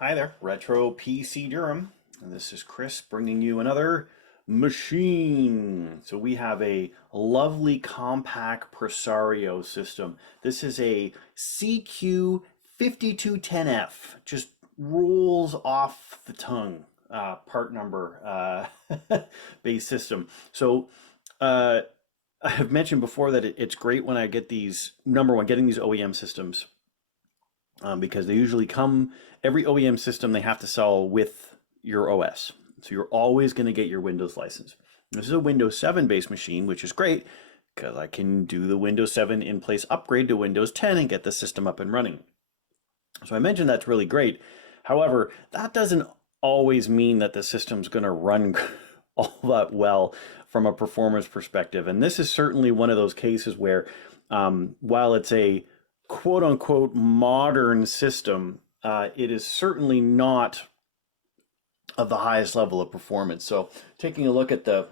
Hi there, Retro PC Durham, and this is Chris bringing you another machine. So we have a lovely Compaq Presario system. This is a CQ5210F, just rolls off the tongue part number base system. So I have mentioned before that it's great when I get these, number one, getting these OEM systems because they usually come, every OEM system they have to sell with your OS. So you're always going to get your Windows license. This is a Windows 7 based machine, which is great because I can do the Windows 7 in place upgrade to Windows 10 and get the system up and running. So I mentioned that's really great. However, that doesn't always mean that the system's going to run all that well from a performance perspective. And this is certainly one of those cases where while it's a quote unquote modern system, it is certainly not of the highest level of performance. So taking a look at the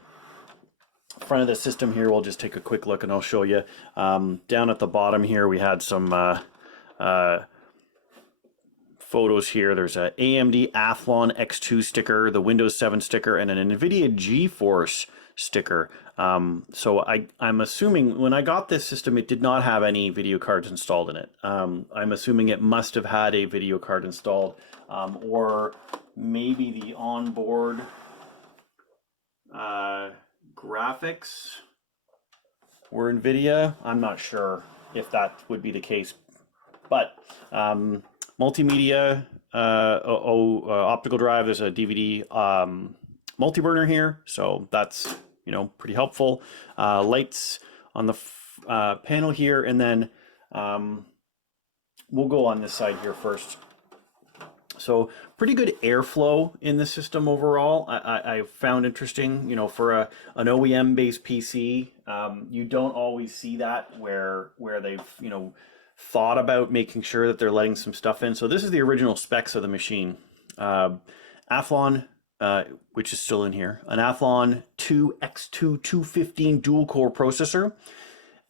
front of the system here, we'll just take a quick look and I'll show you. Down at the bottom here, we had some photos here. There's a AMD Athlon X2 sticker, the Windows 7 sticker, and an NVIDIA GeForce sticker. So I'm assuming when I got this system, it did not have any video cards installed in it. I'm assuming it must have had a video card installed, or maybe the onboard graphics were NVIDIA. I'm not sure if that would be the case, but multimedia, optical drive, there's a DVD multi-burner here, so that's pretty helpful. Lights on the panel here, and then we'll go on this side here first. So pretty good airflow in the system overall. I found interesting, for an OEM based PC, you don't always see that where they've thought about making sure that they're letting some stuff in. So this is the original specs of the machine. Athlon, which is still in here, an Athlon 2 X2 215 dual core processor,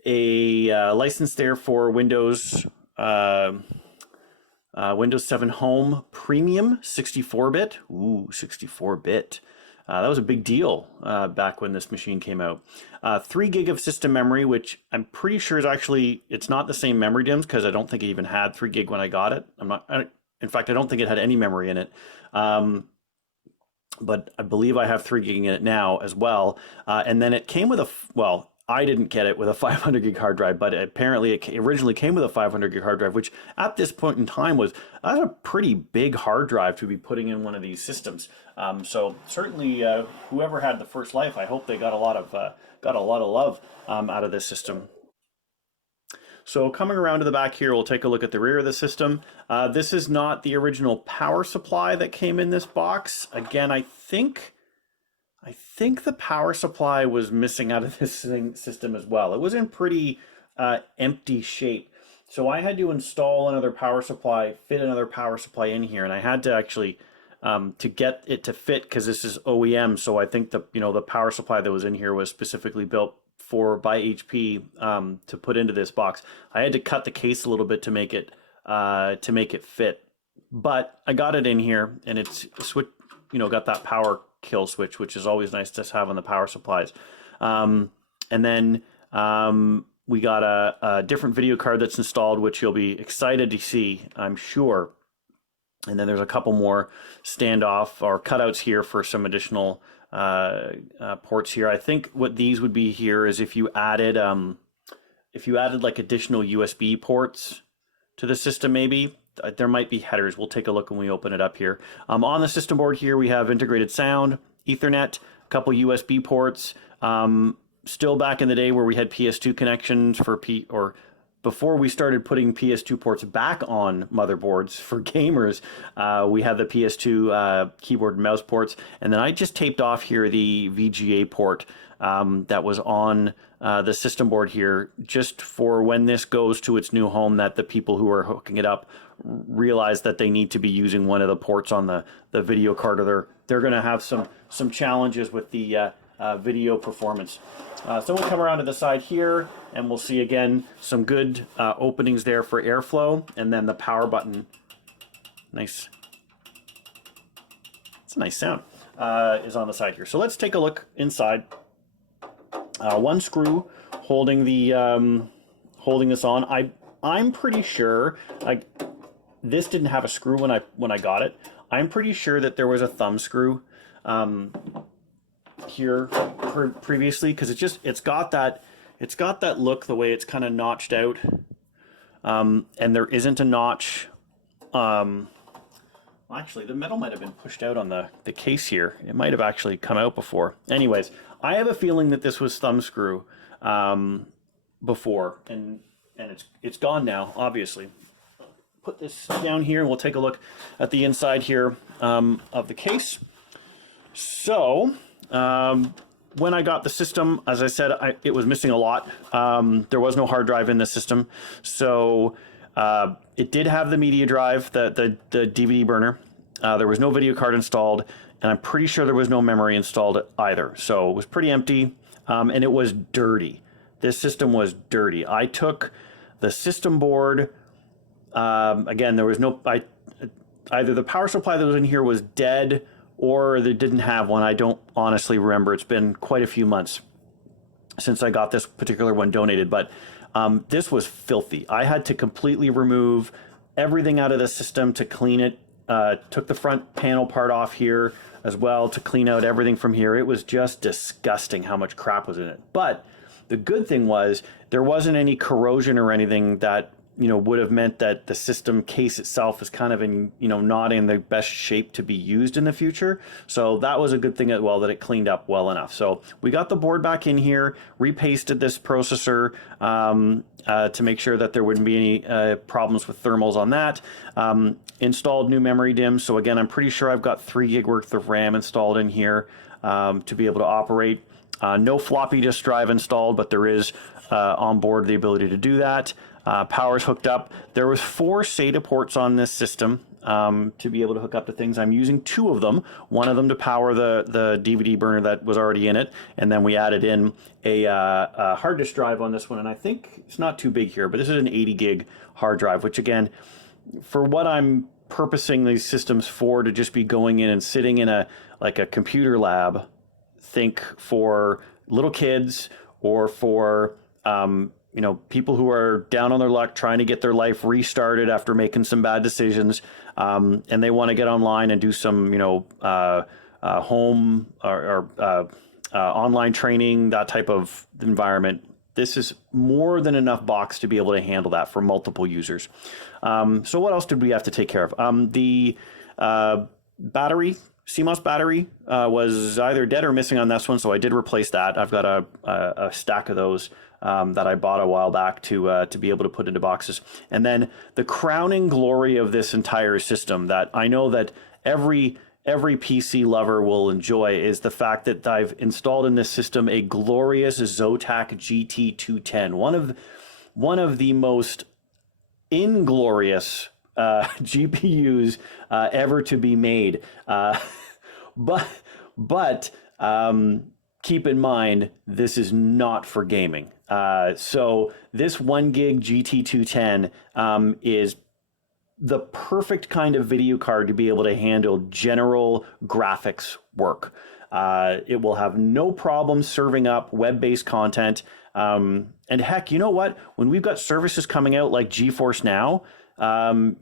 a license there for Windows Windows 7 Home Premium 64-bit. Ooh, 64-bit. That was a big deal back when this machine came out. 3 gig of system memory, which I'm pretty sure is actually, it's not the same memory DIMMs because I don't think it even had 3 gig when I got it. In fact, I don't think it had any memory in it. But I believe I have 3 gig in it now as well. And then it came with well, I didn't get it with a 500 gig hard drive, but apparently it originally came with a 500 gig hard drive, which at this point in time was a pretty big hard drive to be putting in one of these systems. So certainly, whoever had the first life, I hope they got a lot of love out of this system. So coming around to the back here, we'll take a look at the rear of the system. This is not the original power supply that came in this box. Again, I think the power supply was missing out of this system as well. It was in pretty empty shape. So I had to install another power supply, fit another power supply in here, and I had to actually, to get it to fit, because this is OEM, so I think the power supply that was in here was specifically built by HP to put into this box. I had to cut the case a little bit to make it fit. But I got it in here, and it's got that power kill switch, which is always nice to have on the power supplies. And then we got a different video card that's installed, which you'll be excited to see, I'm sure. And then there's a couple more standoff or cutouts here for some additional ports here. I think what these would be here is if you added like additional USB ports to the system, maybe. There might be headers. We'll take a look when we open it up here. On the system board here, we have integrated sound, Ethernet, a couple USB ports. Still back in the day where we had PS2 connections or before we started putting PS2 ports back on motherboards for gamers, we had the PS2 keyboard and mouse ports. And then I just taped off here the VGA port that was on the system board here, just for when this goes to its new home, that the people who are hooking it up realize that they need to be using one of the ports on the video card, or they're going to have some challenges with the video performance. So we'll come around to the side here, and we'll see again some good openings there for airflow, and then the power button. Nice It's a nice sound, is on the side here. So let's take a look inside. One screw holding the holding this on. I'm pretty sure, like, this didn't have a screw when I got it. I'm pretty sure that there was a thumb screw here previously, because it's got that look, the way it's kind of notched out, and there isn't a notch. Actually, the metal might have been pushed out on the case here. It might have actually come out before. Anyways, I have a feeling that this was thumb screw before, and it's gone now, obviously. Put this down here and we'll take a look at the inside here of the case. So when I got the system, as I said, it was missing a lot. There was no hard drive in the system. So it did have the media drive, the DVD burner. There was no video card installed, and I'm pretty sure there was no memory installed either. So it was pretty empty, and it was dirty. This system was dirty. I took the system board. Again, there was no, either the power supply that was in here was dead or they didn't have one. I don't honestly remember. It's been quite a few months since I got this particular one donated, but this was filthy. I had to completely remove everything out of the system to clean it. Took the front panel part off here as well to clean out everything from here. It was just disgusting how much crap was in it. But the good thing was there wasn't any corrosion or anything that would have meant that the system case itself is kind of in, not in the best shape to be used in the future. So that was a good thing as well, that it cleaned up well enough. So we got the board back in here, repasted this processor to make sure that there wouldn't be any problems with thermals on that. Installed new memory DIMMs. So again, I'm pretty sure I've got 3 gig worth of RAM installed in here to be able to operate. No floppy disk drive installed, but there is on board the ability to do that. Power's hooked up. There was 4 SATA ports on this system to be able to hook up to things. I'm using 2 of them. One of them to power the DVD burner that was already in it, and then we added in a hard disk drive on this one, and I think it's not too big here, but this is an 80 gig hard drive, which again, for what I'm purposing these systems for, to just be going in and sitting in a computer lab, think for little kids or for people who are down on their luck trying to get their life restarted after making some bad decisions, and they want to get online and do some, home or online training, that type of environment. This is more than enough box to be able to handle that for multiple users. So what else did we have to take care of? The battery, CMOS battery, was either dead or missing on this one, so I did replace that. I've got a stack of those that I bought a while back to be able to put into boxes. And then the crowning glory of this entire system that I know that every PC lover will enjoy is the fact that I've installed in this system a glorious Zotac GT210, one of the most inglorious GPUs ever to be made. But keep in mind, this is not for gaming. So this 1 gig GT210 is the perfect kind of video card to be able to handle general graphics work. It will have no problem serving up web-based content. And heck, you know what? When we've got services coming out like GeForce Now,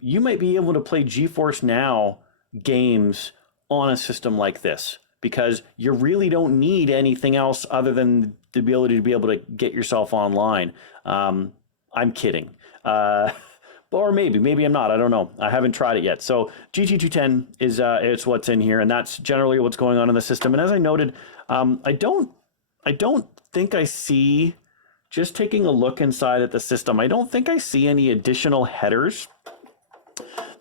you might be able to play GeForce Now games on a system like this, because you really don't need anything else other than the ability to be able to get yourself online. I'm kidding. Or maybe I'm not. I don't know. I haven't tried it yet. So GT210 is it's what's in here, and that's generally what's going on in the system. And as I noted, I don't think I see, just taking a look inside at the system, I don't think I see any additional headers.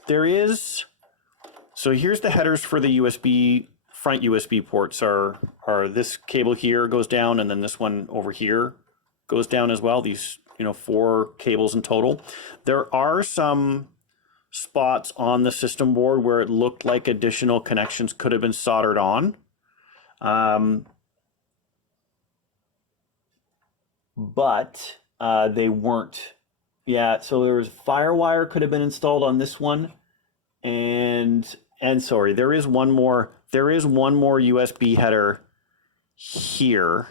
There is, so here's the headers for the USB, front USB ports are this cable here goes down, and then this one over here goes down as well. These 4 cables in total. There are some spots on the system board where it looked like additional connections could have been soldered on. But they weren't. Yeah, so there was FireWire could have been installed on this one. And sorry, there is one more there is one more USB header here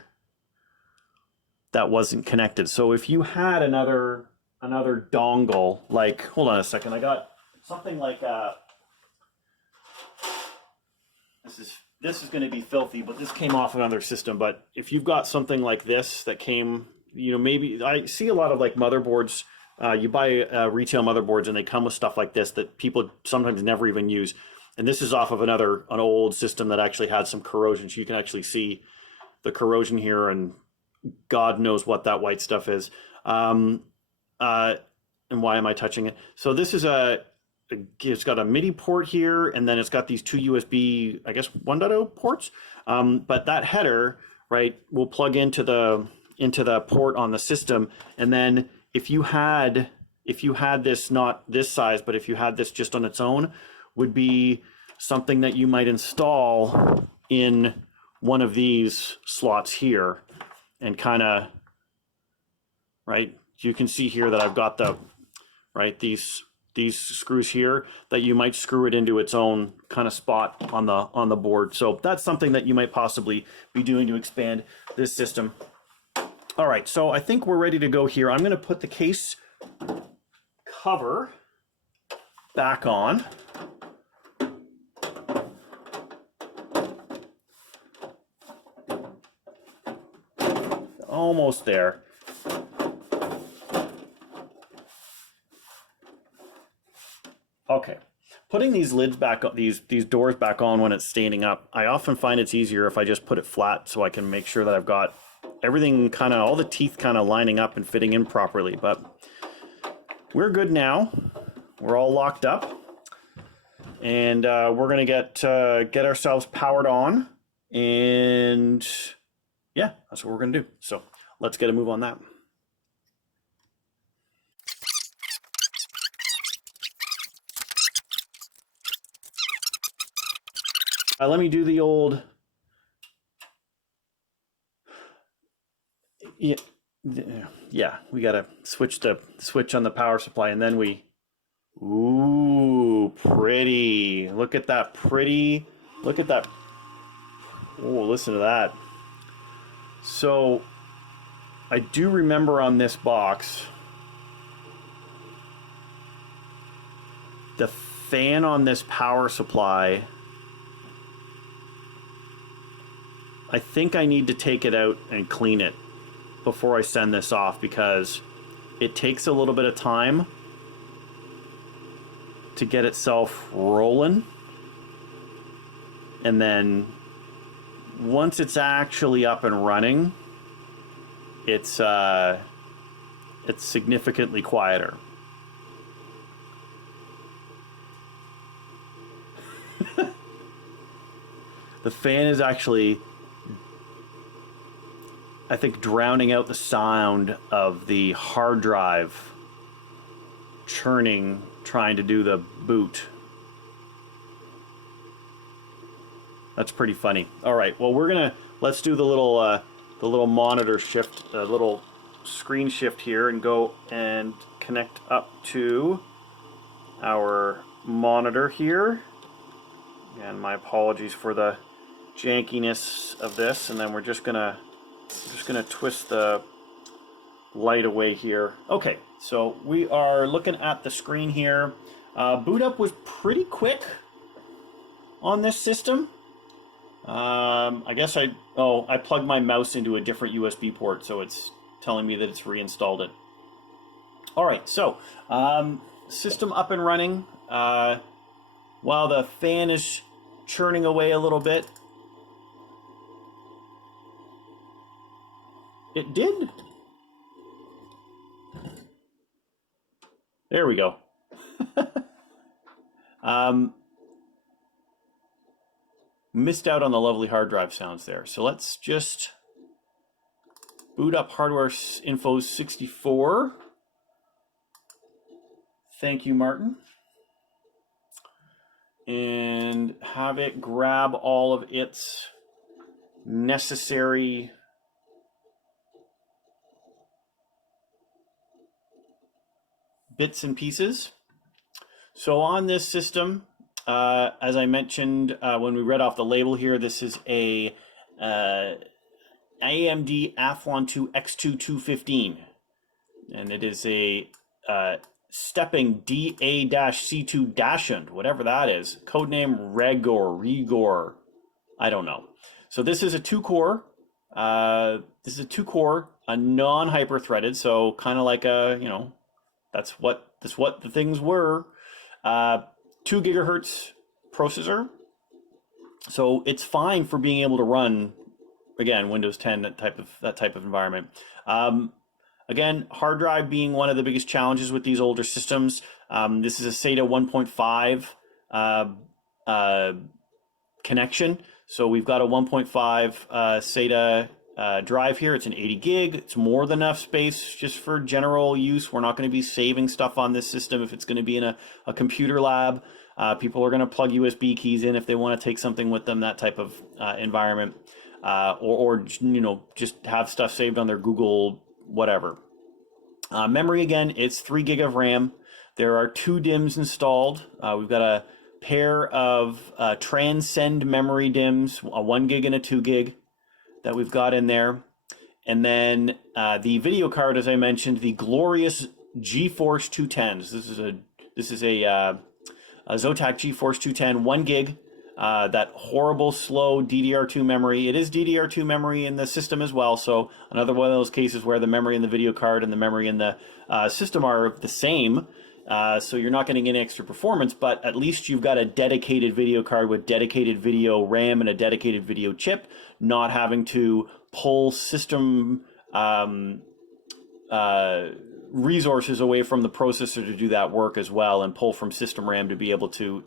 that wasn't connected. So if you had another dongle, like, hold on a second, I got something like this is going to be filthy, but this came off another system. But if you've got something like this that came, you know, maybe I see a lot of like motherboards. You buy retail motherboards and they come with stuff like this that people sometimes never even use. And this is off of an old system that actually had some corrosion. So you can actually see the corrosion here, and God knows what that white stuff is. And why am I touching it? So this is it's got a MIDI port here, and then it's got these two USB, I guess 1.0 ports. But that header, right, will plug into the port on the system. And then if you had this, not this size, but if you had this just on its own, would be something that you might install in one of these slots here, and kind of, right, you can see here that I've got these screws here that you might screw it into its own kind of spot on the board. So that's something that you might possibly be doing to expand this system. All right, so I think we're ready to go here. I'm going to put the case cover back on. Almost there. Okay, putting these lids back up, these doors back on when it's standing up, I often find it's easier if I just put it flat so I can make sure that I've got everything kind of, all the teeth kind of lining up and fitting in properly. But we're good now. We're all locked up, and we're gonna get ourselves powered on, and yeah, that's what we're gonna do. So let's get a move on that. Let me do the old, yeah, we gotta switch the switch on the power supply, and then ooh, pretty. Look at that pretty, look at that. Oh, listen to that. So I do remember on this box, the fan on this power supply, I think I need to take it out and clean it before I send this off, because it takes a little bit of time to get itself rolling. And then once it's actually up and running, it's significantly quieter. The fan is actually, I think, drowning out the sound of the hard drive churning, trying to do the boot. That's pretty funny. All right, well, let's do the little monitor shift, the little screen shift here, and go and connect up to our monitor here. And my apologies for the jankiness of this, and then we're just gonna twist the light away here. Okay, so we are looking at the screen here. Boot up was pretty quick on this system. I guess I plugged my mouse into a different USB port, so it's telling me that it's reinstalled it. All right, so system up and running. While the fan is churning away a little bit, it did. There we go. Missed out on the lovely hard drive sounds there. So let's just boot up hardware info 64. Thank you, Martin. And have it grab all of its necessary bits and pieces. So on this system, as I mentioned when we read off the label here, this is a AMD Athlon 2 X2 215, and it is a stepping DA-C2 Dachshund, whatever that is. Codename Rigor. I don't know. So this is a two-core. A non-hyper-threaded. So kind of like a, that's what the things were. 2 gigahertz processor. So it's fine for being able to run, again, Windows 10, that type of environment. Again, hard drive being one of the biggest challenges with these older systems. This is a SATA 1.5 connection. So we've got a 1.5 SATA drive here. It's an 80 gig. It's more than enough space just for general use. We're not going to be saving stuff on this system if it's going to be in a computer lab. People are going to plug USB keys in if they want to take something with them, that type of environment. Or just have stuff saved on their Google whatever. Memory, again, it's 3 gig of RAM. There are 2 DIMMs installed. We've got a pair of Transcend memory DIMMs, a 1 gig and a 2 gig that we've got in there. And then the video card, as I mentioned, the glorious GeForce 210s. This is a Zotac GeForce 210, 1 gig. That horrible slow DDR2 memory. It is DDR2 memory in the system as well, so another one of those cases where the memory in the video card and the memory in the system are the same, so you're not getting any extra performance, but at least you've got a dedicated video card with dedicated video RAM and a dedicated video chip, not having to pull system resources away from the processor to do that work as well, and pull from system RAM to be able to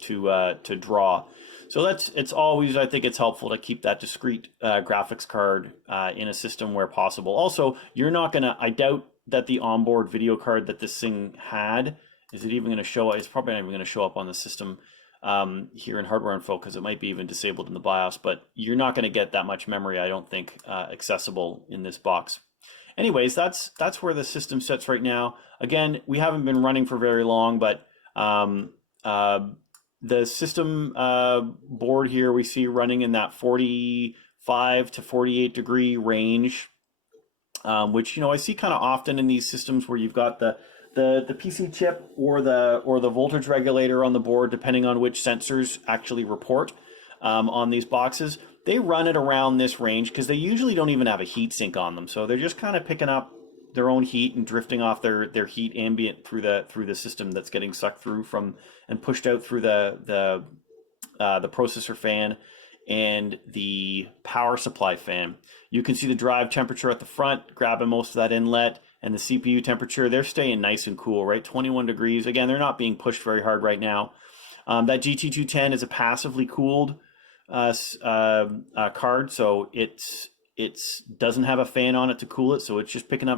draw. So it's always, I think it's helpful to keep that discrete graphics card in a system where possible. Also, you're not gonna, I doubt that the onboard video card that this thing had, is it even gonna show up? It's probably not even gonna show up on the system here in hardware info, because it might be even disabled in the BIOS, but you're not gonna get that much memory, I don't think, accessible in this box. Anyways, that's where the system sits right now. Again, we haven't been running for very long, but the system board here we see running in that 45 to 48 degree range, which I see kind of often in these systems where you've got the PC chip or the voltage regulator on the board, depending on which sensors actually report on these boxes. They run it around this range because they usually don't even have a heat sink on them, so they're just kind of picking up their own heat and drifting off their heat ambient through the system that's getting sucked through from and pushed out through the processor fan and the power supply fan. You can see the drive temperature at the front, grabbing most of that inlet, and the CPU temperature. They're staying nice and cool, right? 21 degrees. Again, they're not being pushed very hard right now. That GT210 is a passively cooled card, so it's doesn't have a fan on it to cool it, so it's just picking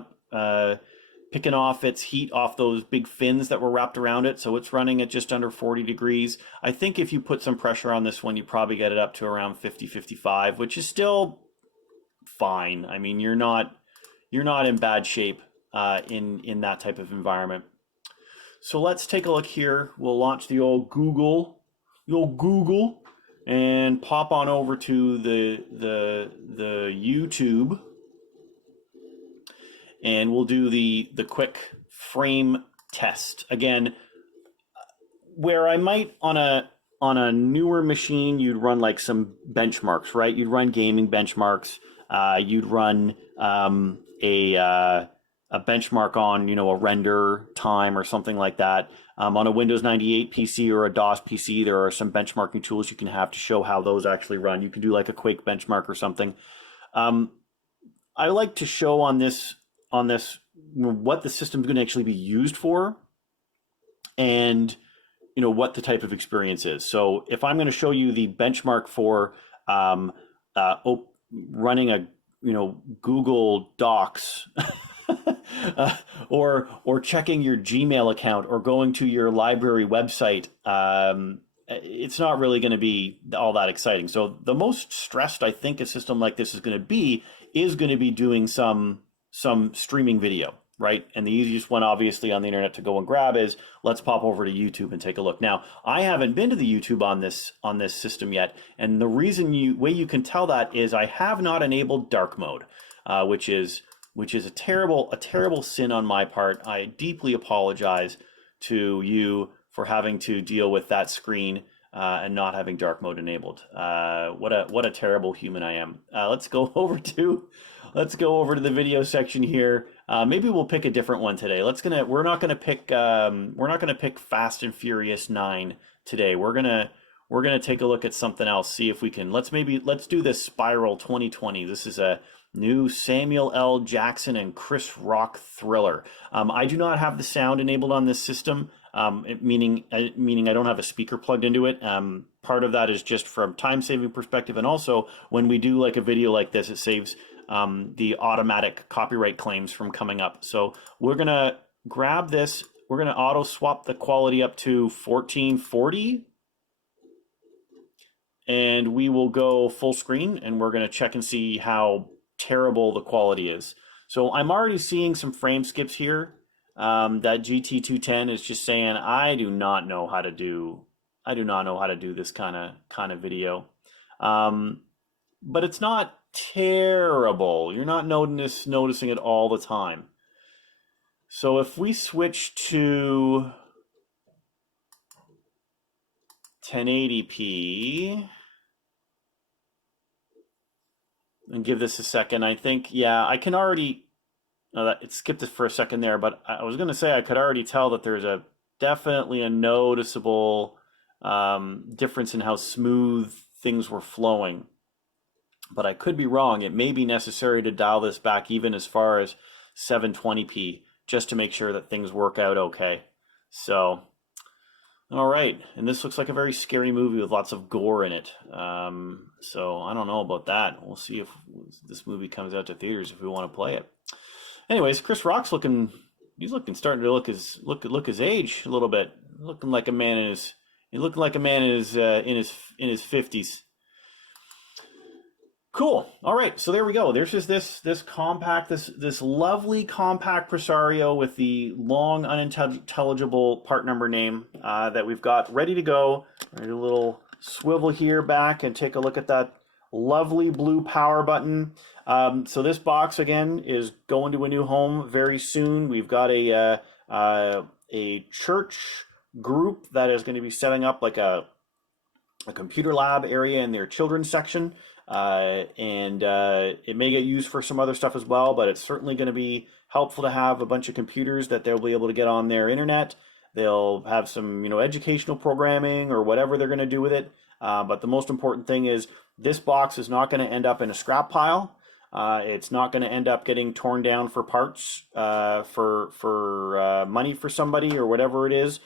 off its heat off those big fins that were wrapped around it, so it's running at just under 40 degrees. I think if you put some pressure on this one, you probably get it up to around 50-55, which is still fine. I mean, you're not in bad shape in that type of environment. So let's take a look here. We'll launch the old Google, and pop on over to the YouTube, and we'll do the quick frame test. Again, where I might on a newer machine, you'd run like some benchmarks, right? You'd run gaming benchmarks. You'd run a benchmark on a render time or something like that. On a Windows 98 PC or a DOS PC, there are some benchmarking tools you can have to show how those actually run. You can do like a Quake benchmark or something. I like to show on this what the system's going to actually be used for, and what the type of experience is. So if I'm going to show you the benchmark for running a Google Docs or checking your Gmail account or going to your library website, it's not really going to be all that exciting. So the most stressed I think a system like this is going to be doing some streaming video. right? And the easiest one, obviously, on the internet to go and grab is let's pop over to YouTube and take a look. Now, I haven't been to the YouTube on this system yet, and the way you can tell that is I have not enabled dark mode, which is a terrible sin on my part. I deeply apologize to you for having to deal with that screen and not having dark mode enabled. What a terrible human I am. Let's go over to the video section here. Maybe we'll pick a different one today. We're not gonna pick Fast and Furious 9 today. We're gonna take a look at something else. See if we can. Let's do this Spiral 2020. This is a new Samuel L. Jackson and Chris Rock thriller. I do not have the sound enabled on this system, meaning I don't have a speaker plugged into it. Part of that is just from time-saving perspective, and also when we do like a video like this, it saves the automatic copyright claims from coming up. So we're gonna grab this. We're gonna auto swap the quality up to 1440. And we will go full screen, and we're gonna check and see how terrible the quality is. So I'm already seeing some frame skips here. That GT210 is just saying I do not know how to do this kind of video. But it's not terrible. You're not noticing it all the time. So if we switch to 1080p and give this a second, I think, yeah, I can already, it skipped it for a second there, but I was going to say I could already tell that there's definitely a noticeable difference in how smooth things were flowing. But I could be wrong. It may be necessary to dial this back even as far as 720p just to make sure that things work out okay. So, all right. And this looks like a very scary movie with lots of gore in it. So I don't know about that. We'll see if this movie comes out to theaters if we want to play it. Anyways, Chris Rock's starting to look his age a little bit. Looking like a man in his in his 50s. Cool. All right, so there we go. There's just this lovely Compaq Presario with the long unintelligible part number name that we've got ready to go. Right, a little swivel here back and take a look at that lovely blue power button. So this box again is going to a new home very soon. We've got a church group that is going to be setting up like a computer lab area in their children's section. And it may get used for some other stuff as well, but it's certainly going to be helpful to have a bunch of computers that they'll be able to get on their internet. They'll have some, educational programming or whatever they're going to do with it. But the most important thing is this box is not going to end up in a scrap pile. It's not going to end up getting torn down for parts, for money for somebody or whatever it is.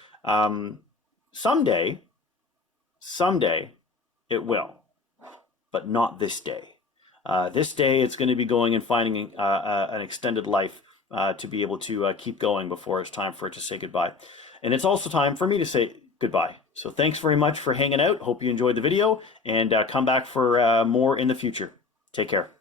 Someday it will. But not this day. This day, it's going to be going and finding an extended life to be able to keep going before it's time for it to say goodbye. And it's also time for me to say goodbye. So thanks very much for hanging out. Hope you enjoyed the video, and come back for more in the future. Take care.